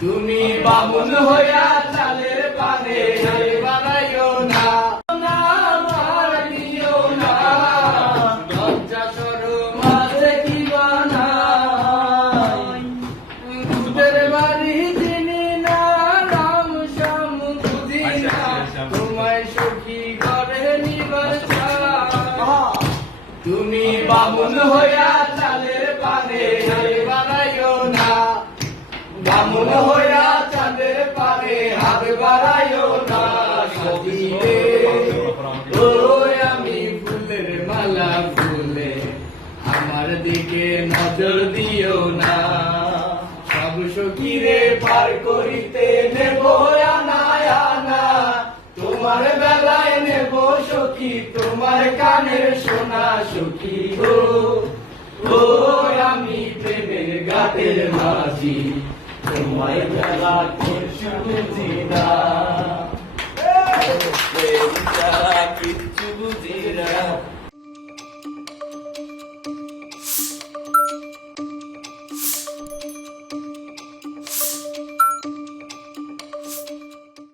তুমি বামুন হইয়া চালের পানে বাড়াইও না, আমার দিও না, লজ্জা শরম আছে কি বানাই, দুধের বাড়ি চিনি না, রাম শ্যাম বুঝি না, তোমায় সখী ঘরে নিবার চাই। তুমি বামুন হইয়া চালের পানে বাড়াইও না, বামুন হইয়া চাঁদের পারে হাত বাড়াইও না, সখীরে ও আমি ফুলের মালা ফুলে আমার দিকে নজর দিও না, সব সখীরে পার করিতে নেব আনা আনা, তোমার বেলায় নেব সখী তোমার কানের সোনা সখী গো, ও আমি প্রেমের গাতের মাঝি তোমায় বেলা করছি না।